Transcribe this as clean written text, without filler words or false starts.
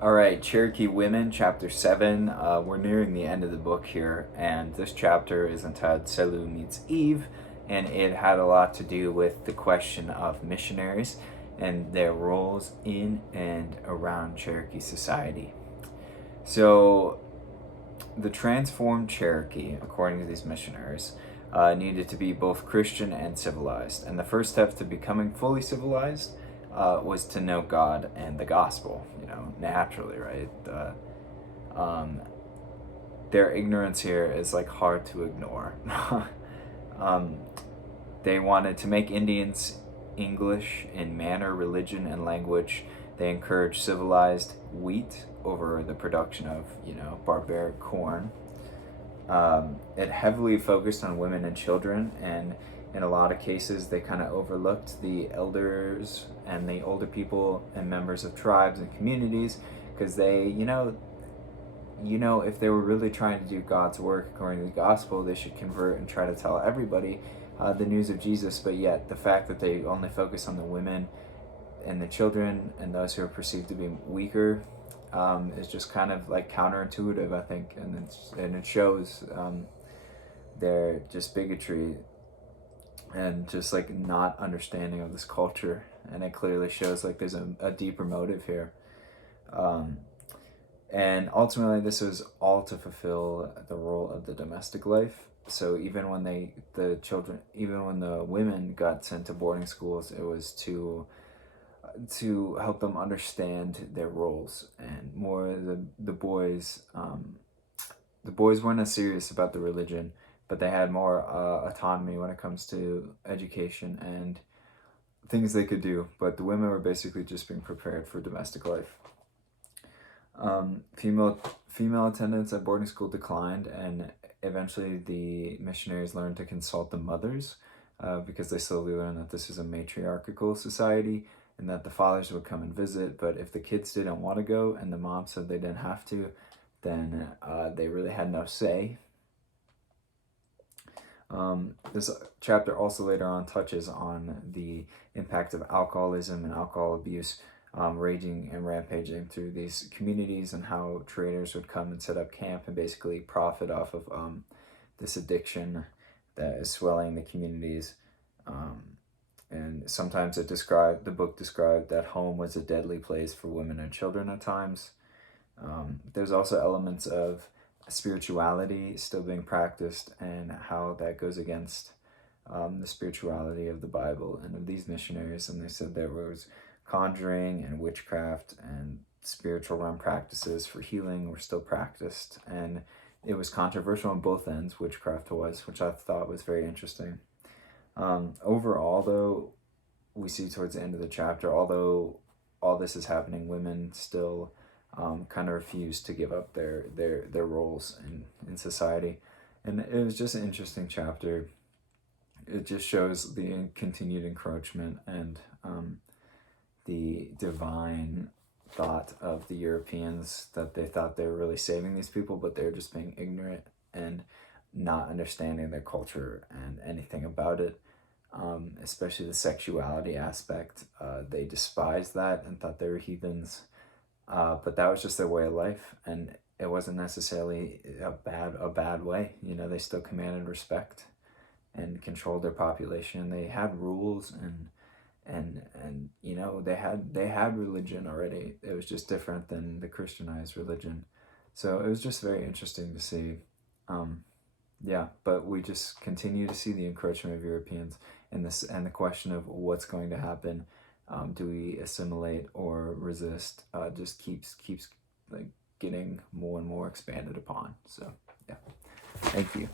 All right, Cherokee Women, Chapter 7. We're nearing the end of the book here, and this chapter is entitled Selu Meets Eve, and it had a lot to do with the question of missionaries and their roles in and around Cherokee society. So, the transformed Cherokee, according to these missionaries, needed to be both Christian and civilized, and the first step to becoming fully civilized was to know God and the gospel, naturally, right? Um, their ignorance here is like hard to ignore. um, they wanted to make Indians English in manner, religion, and language. They encouraged civilized wheat over the production of, barbaric corn. It heavily focused on women and children, and in a lot of cases, they kind of overlooked the elders and the older people and members of tribes and communities because they, if they were really trying to do God's work according to the gospel, they should convert and try to tell everybody the news of Jesus. But yet, the fact that they only focus on the women and the children and those who are perceived to be weaker is just kind of like counterintuitive, I think, and it shows their just bigotry and just like not understanding of this culture, and it clearly shows like there's a deeper motive here. And ultimately, this was all to fulfill the role of the domestic life. So even when even when the women got sent to boarding schools, it was to help them understand their roles, and more the boys. The boys weren't as serious about the religion, but they had more autonomy when it comes to education and things they could do. But the women were basically just being prepared for domestic life. Female attendance at boarding school declined, and eventually the missionaries learned to consult the mothers because they slowly learned that this is a matriarchal society and that the fathers would come and visit. But if the kids didn't want to go and the mom said they didn't have to, then they really had no say. This chapter also later on touches on the impact of alcoholism and alcohol abuse raging and rampaging through these communities, and how traders would come and set up camp and basically profit off of this addiction that is swelling the communities. And sometimes the book described that home was a deadly place for women and children at times. There's also elements of spirituality still being practiced, and how that goes against the spirituality of the Bible and of these missionaries. And they said there was conjuring and witchcraft and spiritual realm practices for healing were still practiced, and it was controversial on both ends. Witchcraft was, which I thought was very interesting. Overall, though, we see towards the end of the chapter, although all this is happening, women still kind of refuse to give up their roles in society. And it was just an interesting chapter. It just shows the continued encroachment and the divine thought of the Europeans, that they thought they were really saving these people, but they're just being ignorant and not understanding their culture and anything about it. Especially the sexuality aspect. They despised that and thought they were heathens. But that was just their way of life, and it wasn't necessarily a bad way. They still commanded respect and controlled their population. They had rules, and they had religion already. It was just different than the Christianized religion. So it was just very interesting to see. But we just continue to see the encroachment of Europeans, and the question of what's going to happen. Do we assimilate or resist? Just keeps like getting more and more expanded upon. So yeah, thank you.